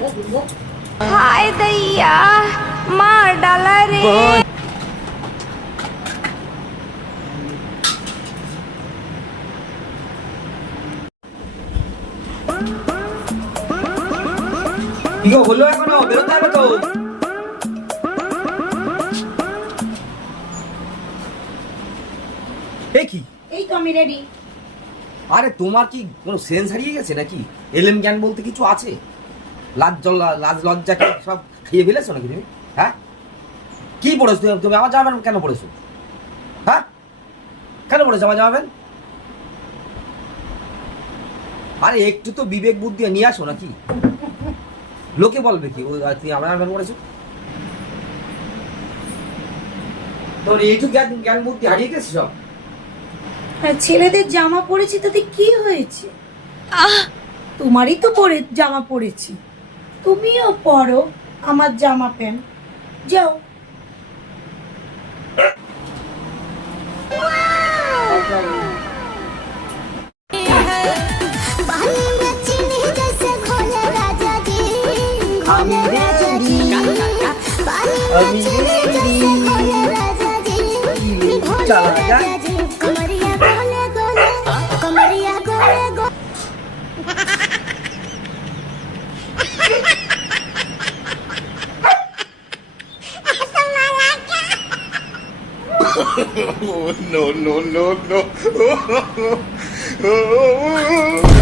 Hi, Daya. Ma, ডালা রে এই রেডি আরে তোমার কি কোনো সেন্স হারিয়ে গেছে নাকি? এলএম জ্ঞান বলতে কিছু আছে? লাজ লাজ লজ্জাকে সব খেয়ে ফেলেছো নাকি তুমি? হ্যাঁ? কি পড়েছো তুমি? তুমি আমার জামা কেন পড়েছো? হ্যাঁ? কেন পড়েছো আমার জামা আরে, একটু তো বিবেক বুদ্ধি নিয়ে আসো নাকি? লোকে বলবে কি, ও, আর তুমি আমার প্যান্ট পড়েছো? তোর এইটুকু জ্ঞান জ্ঞান বুদ্ধি হারিয়ে গেছে সব? আর ছেলেদের জামা পরেছি, তাতে কি হয়েছে? আহ, তোমারই তো পরে, জামা পরেছি। তুমিও পরো আমার জামা প্যান্ট। যাও। আমি চালা no, no, no, no.